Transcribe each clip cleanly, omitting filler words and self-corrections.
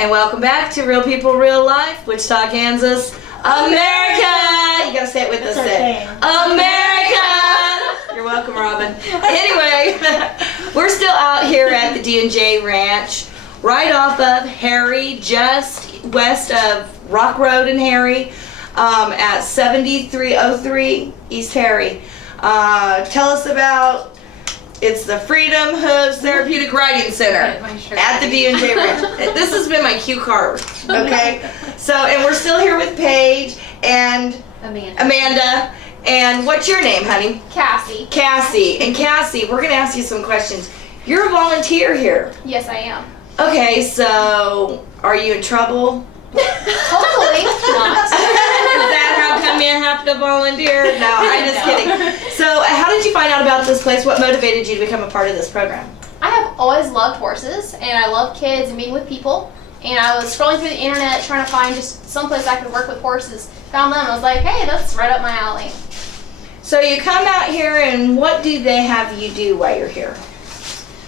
And welcome back to Real People, Real Life, Wichita, Kansas, America! You gotta say it with us, say America! You're welcome, Robin. Anyway, we're still out here at the D&J Ranch, right off of Harry, just west of Rock Road and Harry, at 7303 East Harry. Tell us about. It's the Freedom Hooves Therapeutic Riding Center at the D&J Ranch. This has been my cue card, okay? So, and we're still here with Paige and Amanda. And what's your name, honey? Cassie. Cassie. And Cassie, we're going to ask you some questions. You're a volunteer here. Yes, I am. Okay, so are you in trouble? Hopefully not. Is that how come you have to volunteer? No, I'm just kidding. So how did you find out about this place? What motivated you to become a part of this program? I have always loved horses, and I love kids and being with people. And I was scrolling through the internet trying to find just someplace I could work with horses. Found them and I was like, hey, that's right up my alley. So you come out here, and what do they have you do while you're here?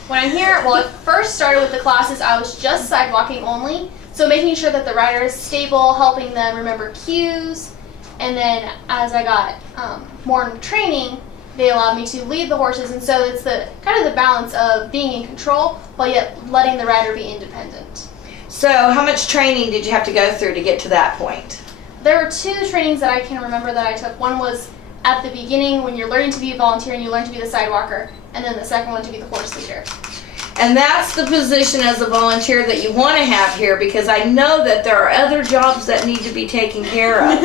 When I'm here, well, it first started with the classes. I was just sidewalking only. So making sure that the rider is stable, helping them remember cues, and then as I got more in training, they allowed me to lead the horses, and so it's the kind of the balance of being in control while yet letting the rider be independent. So how much training did you have to go through to get to that point? There were 2 trainings that I can remember that I took. One was at the beginning when you're learning to be a volunteer and you learn to be the sidewalker, and then the second one to be the horse leader. And that's the position as a volunteer that you want to have here, because I know that there are other jobs that need to be taken care of.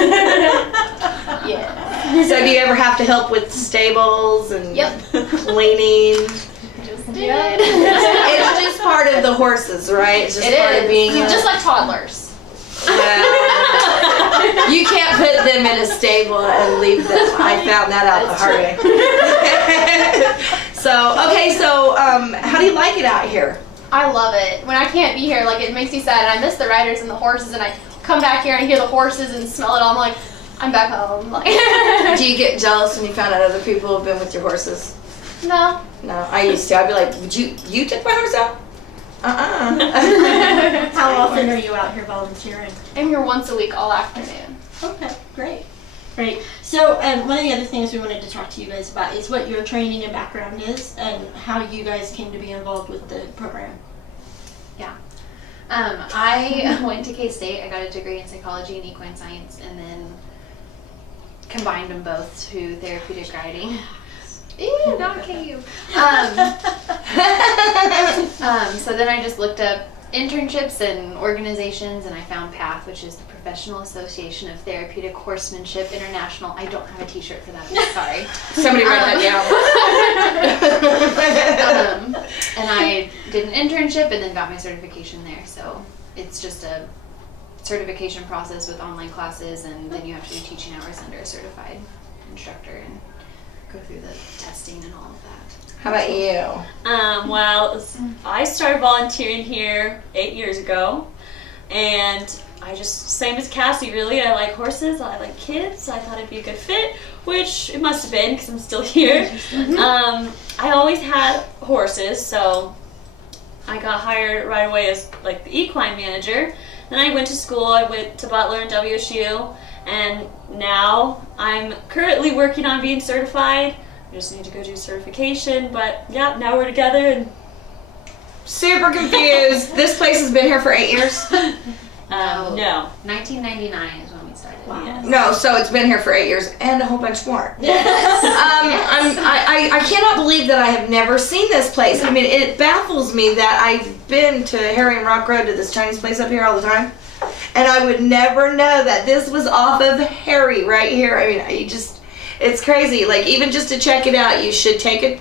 Yeah. So do you ever have to help with stables and cleaning? Just did. It's just part of the horses, right? It's just part of being just like toddlers. Well, you can't put them in a stable and leave them. I found that out the hard way. So how do you like it out here? I love it. When I can't be here, like, it makes me sad, and I miss the riders and the horses, and I come back here and I hear the horses and smell it all. I'm like, I'm back home. Like, do you get jealous when you found out other people have been with your horses? No. No, I used to. I'd be like, would you took my horse out? How often are you out here volunteering? I'm here once a week, all afternoon. Okay, great. Great. So one of the other things we wanted to talk to you guys about is what your training and background is and how you guys came to be involved with the program. Yeah. I went to K-State. I got a degree in psychology and equine science, and then combined them both to therapeutic riding. Ew, not KU. So then I just looked up internships and organizations, and I found PATH, which is the Professional Association of Therapeutic Horsemanship International. I don't have a t-shirt for that, I'm sorry. Somebody write that down. And I did an internship and then got my certification there. So it's just a certification process with online classes, and then you have to do teaching hours under a certified instructor and go through the testing and all of that. How about you? Well, I started volunteering here 8 years ago, and I just, same as Cassie, really. I like horses, I like kids. I thought it'd be a good fit, which it must have been because I'm still here. I always had horses, so I got hired right away as like the equine manager. Then I went to school. I went to Butler and WSU, and now I'm currently working on being certified. I just need to go do certification, but yeah, now we're together and super confused. This place has been here for 8 years? No. 1999 is when we started. Wow. Yes. No, so it's been here for 8 years and a whole bunch more. Yes. I cannot believe that I have never seen this place. I mean, it baffles me that I've been to Harry and Rock Road to this Chinese place up here all the time, and I would never know that this was off of Harry right here. I mean, it's crazy. Like, even just to check it out, you should take it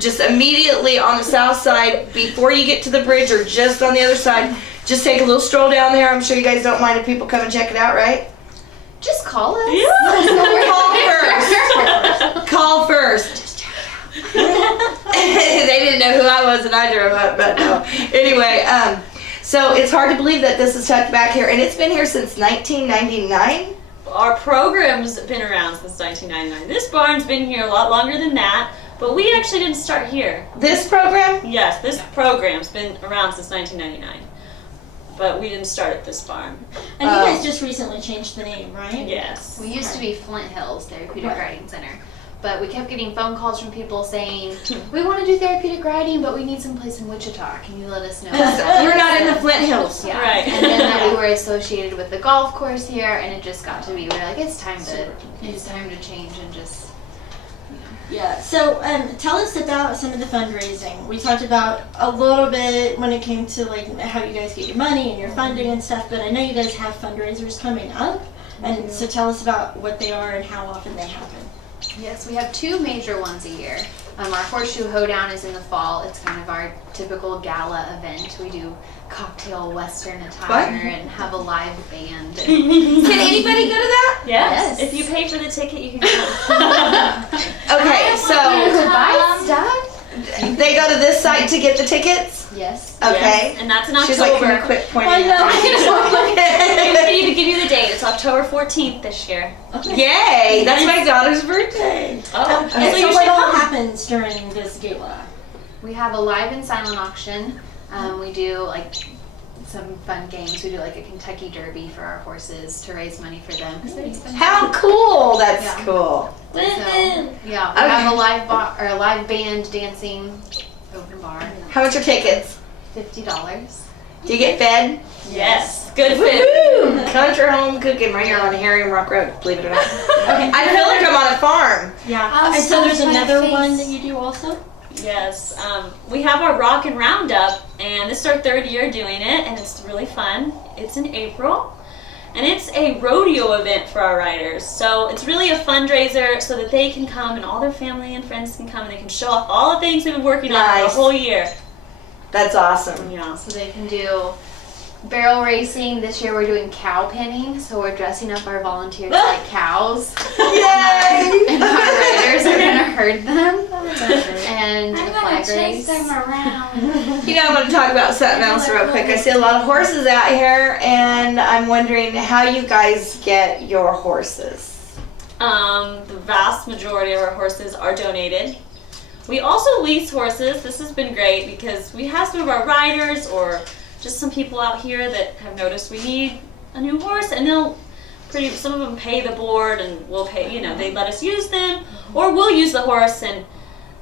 just immediately on the south side before you get to the bridge, or just on the other side. Just take a little stroll down there. I'm sure you guys don't mind if people come and check it out, right? Just call us. Yeah. Call first. Just check it out. They didn't know who I was, and I drove up, but no. Anyway, so it's hard to believe that this is tucked back here, and it's been here since 1999. Our program's been around since 1999. This barn's been here a lot longer than that, but we actually didn't start here. This program? Yes, this program's been around since 1999. but we didn't start at this barn. And you guys just recently changed the name, right? Yes. We used to be Flint Hills Therapeutic Right. Riding Center, but we kept getting phone calls from people saying, we want to do therapeutic riding, but we need someplace in Wichita. Can you let us know? You're not in the Flint Hills. Yeah. Right. And then that we were associated with the golf course here, and it just got to be, we were like, it's time to change and just. Yeah. So tell us about some of the fundraising. We talked about a little bit when it came to like how you guys get your money and your funding and stuff, but I know you guys have fundraisers coming up. And so tell us about what they are and how often they happen. Yes, we have 2 major ones a year. Our Horseshoe Hoedown is in the fall. It's kind of our typical gala event. We do cocktail western attire and have a live band. Can anybody go to that? Yes. Yes. If you pay for the ticket, you can come. Okay, To so buy stuff? they go to this site to get the tickets? Yes. Okay. Yes, and that's in She's like, can you October. quit pointing I know. I didn't even give you the date. It's October 14th this year. Yay, that's my daughter's birthday. Oh, Okay, so so you what should all come. happens during this gala? We have a live and silent auction. We do like some fun games. We do like a Kentucky Derby for our horses to raise money for them because they're expensive. How cool, that's Yeah. cool. So, yeah, we have a live band dancing, open bar, How much are tickets? $50. Do you get fed? Yes. Good fit. Woo! Country home cooking right here on Harry and Rock Road, believe it or not. I feel like I'm on a farm. Yeah. And so there's another one that you do also? Yes. We have our Rock and Roundup, and this is our 3rd year doing it, and it's really fun. It's in April, and it's a rodeo event for our riders. So it's really a fundraiser so that they can come and all their family and friends can come and they can show off all the things they've been working on for Nice. the whole year. That's awesome. Yeah. So they can do barrel racing. This year we're doing cow penning, so we're dressing up our volunteers like cows. Yay! And our riders are gonna herd them. And the flag race. around. You know, I want to talk about something else real quick. I see a lot of horses out here, and I'm wondering how you guys get your horses. The vast majority of our horses are donated. We also lease horses. This has been great because we have some of our riders or just some people out here that have noticed we need a new horse, and some of them pay the board and we'll pay, they let us use them, or we'll use the horse, and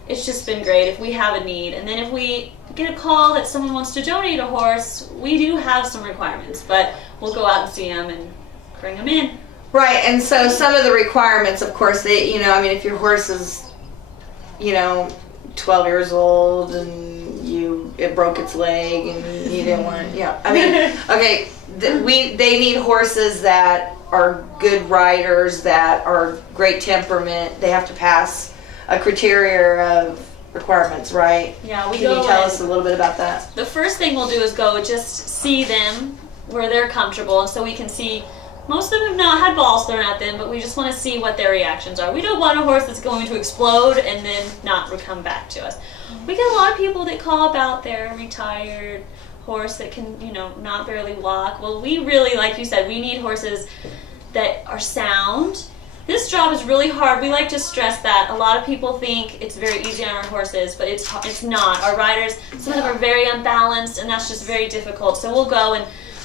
it's just been great if we have a need. And then if we get a call that someone wants to donate a horse, we do have some requirements, but we'll go out and see them and bring them in. Right, and so some of the requirements, of course, if your horse is, 12 years old and it broke its leg and you didn't want okay, they need horses that are good riders, that are great temperament. They have to pass a criteria of requirements, right? Yeah, we Can go you tell in. us a little bit about that? The first thing we'll do is go just see them where they're comfortable, and so we can see. Most of them have not had balls thrown at them, but we just want to see what their reactions are. We don't want a horse that's going to explode and then not come back to us. We get a lot of people that call about their retired horse that can, not barely walk. Well, we really, like you said, we need horses that are sound. This job is really hard. We like to stress that. A lot of people think it's very easy on our horses, but it's not. Our riders, some of them are very unbalanced, and that's just very difficult. So we'll go and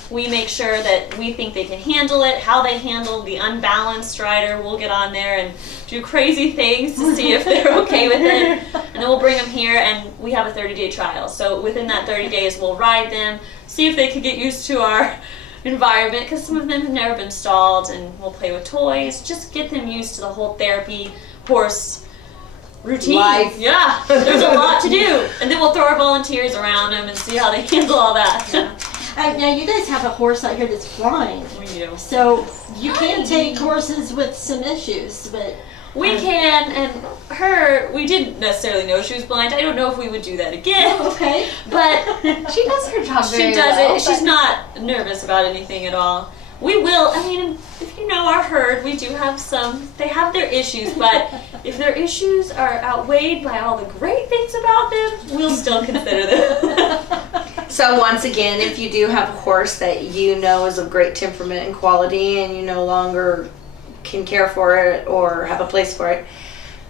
we make sure that we think they can handle it, how they handle the unbalanced rider. We'll get on there and do crazy things to see if they're okay with it. And then we'll bring them here, and we have a 30-day trial. So within that 30 days, we'll ride them, see if they can get used to our environment, because some of them have never been stalled, and we'll play with toys. Just get them used to the whole therapy horse routine. Life. Yeah, there's a lot to do. And then we'll throw our volunteers around them and see how they handle all that. Now you guys have a horse out here that's blind, We do. so you can take horses with some issues, but We can, and we didn't necessarily know she was blind. I don't know if we would do that again. okay. But She does her job very she does well. it. She's not nervous about anything at all. We will, if you know our herd, we do have some, they have their issues, but if their issues are outweighed by all the great things about them, we'll still consider them. So once again, if you do have a horse that you know is of great temperament and quality, and you no longer can care for it or have a place for it,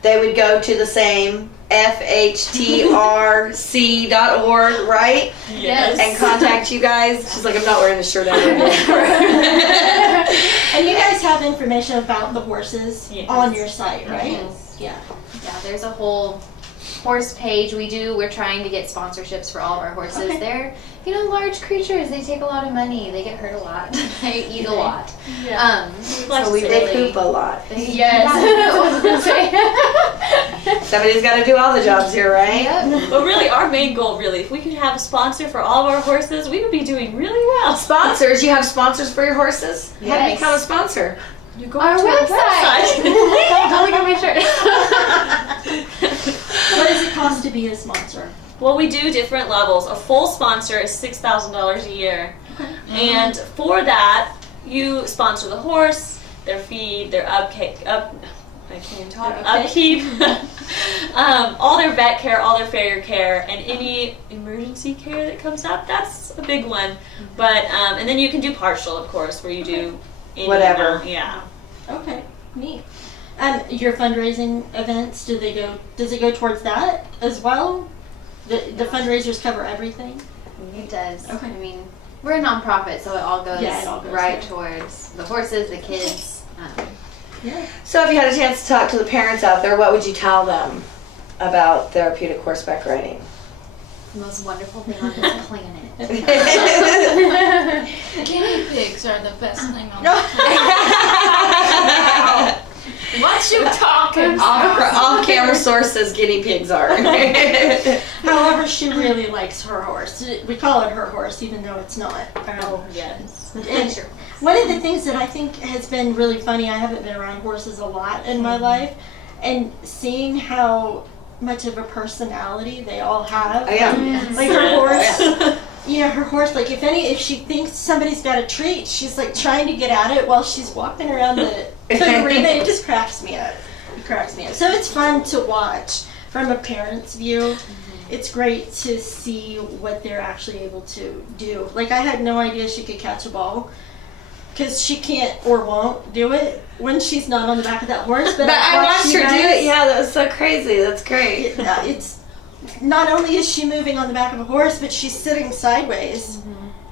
they would go to the same FHTRC.org, right? Yes. And contact you guys. She's like, I'm not wearing this shirt ever again. And you guys have information about the horses Yes. on your site, right? Yes. Yeah. Yeah, there's a whole horse page. We're trying to get sponsorships for all of our horses. Okay. They're, large creatures. They take a lot of money. They get hurt a lot. They eat a lot. Yeah. Like So we to They really. poop a lot. Yes. Somebody's got to do all the jobs here, right? Yep. But really, our main goal, really, if we could have a sponsor for all of our horses, we would be doing really well. Sponsors, you have sponsors for your horses? How do you Yes. become a sponsor? You go Our to website. Don't look at my shirt. What does it cost to be a sponsor? Well, we do different levels. A full sponsor is $6,000 a year. And for that, you sponsor the horse, their feed, their upkeep, all their vet care, all their farrier care, and any emergency care that comes up. That's a big one. But and then you can do partial, of course, where you do any Whatever. amount. Yeah. Okay, neat. Your fundraising events, does it go towards that as well? The fundraisers cover everything? It does. Okay. I mean, we're a nonprofit, so it all goes, Yeah, it all goes right there. towards the horses, the kids. Yeah. So if you had a chance to talk to the parents out there, what would you tell them about therapeutic horseback riding? The most wonderful thing on this planet. Guinea pigs are the best thing on No. the planet. What you talking about? Off camera source says guinea pigs are. However, she really likes her horse. We call it her horse, even though it's not. Oh, yes. And one of the things that I think has been really funny, I haven't been around horses a lot in my life, and seeing how much of a personality they all have. Oh, yeah. Like her horse, her horse, like if she thinks somebody's got a treat, she's like trying to get at it while she's walking around the arena. It just cracks me up. It cracks me up. So it's fun to watch from a parent's view. It's great to see what they're actually able to do. Like I had no idea she could catch a ball. Because she can't or won't do it when she's not on the back of that horse. But I watched you her do guys. it. Yeah, that was so crazy. That's great. It's not only is she moving on the back of a horse, but she's sitting sideways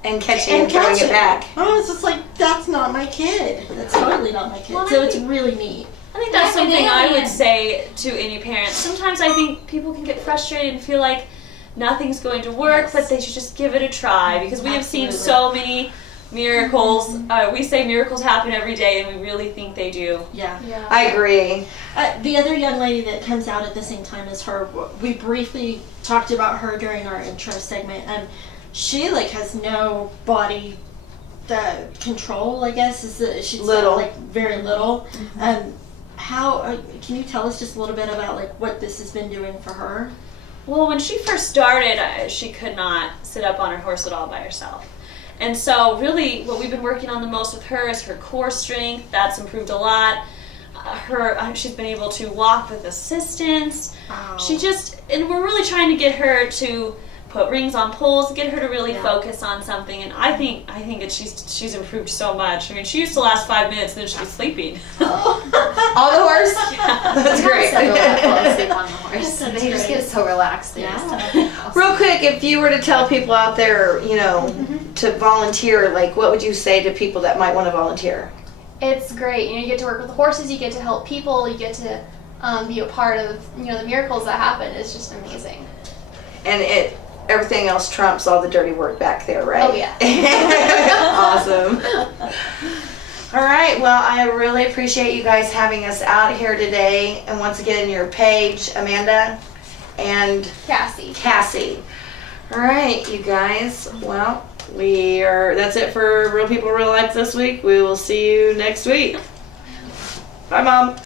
And catching and throwing catching it back. Oh, it's just like that's not my kid. That's totally not my kid. Well, So I it's think- really neat. I think that's Like an something I alien. would say to any parent. Sometimes I think people can get frustrated and feel like nothing's going to work, Yes. but they should just give it a try because we have seen Absolutely. so many miracles. We say miracles happen every day, and we really think they do. Yeah. Yeah. I agree. The other young lady that comes out at the same time as her, we briefly talked about her during our intro segment. She has no body control. I guess she's Little. very little. How can you tell us just a little bit about what this has been doing for her? Well, when she first started, she could not sit up on her horse at all by herself. And so really what we've been working on the most with her is her core strength. That's improved a lot. She's been able to walk with assistance. Wow. And we're really trying to get her to put rings on poles, get her to really Yeah. focus on something. And I think that she's improved so much. I mean, she used to last 5 minutes and then she'd be sleeping. On the horse? That's great. Several that fall asleep on the horse. That's They just great. get so relaxed. They Yeah. just Real quick, if you were to tell people out there, to volunteer, what would you say to people that might want to volunteer? It's great. You get to work with the horses. You get to help people. You get to be a part of the miracles that happen. It's just amazing. And everything else trumps all the dirty work back there, right? Oh, yeah. Awesome. All right. Well, I really appreciate you guys having us out here today. And once again, your page, Amanda and Cassie. Cassie. All right, you guys. Well, that's it for Real People, Real Life this week. We will see you next week. Bye, Mom.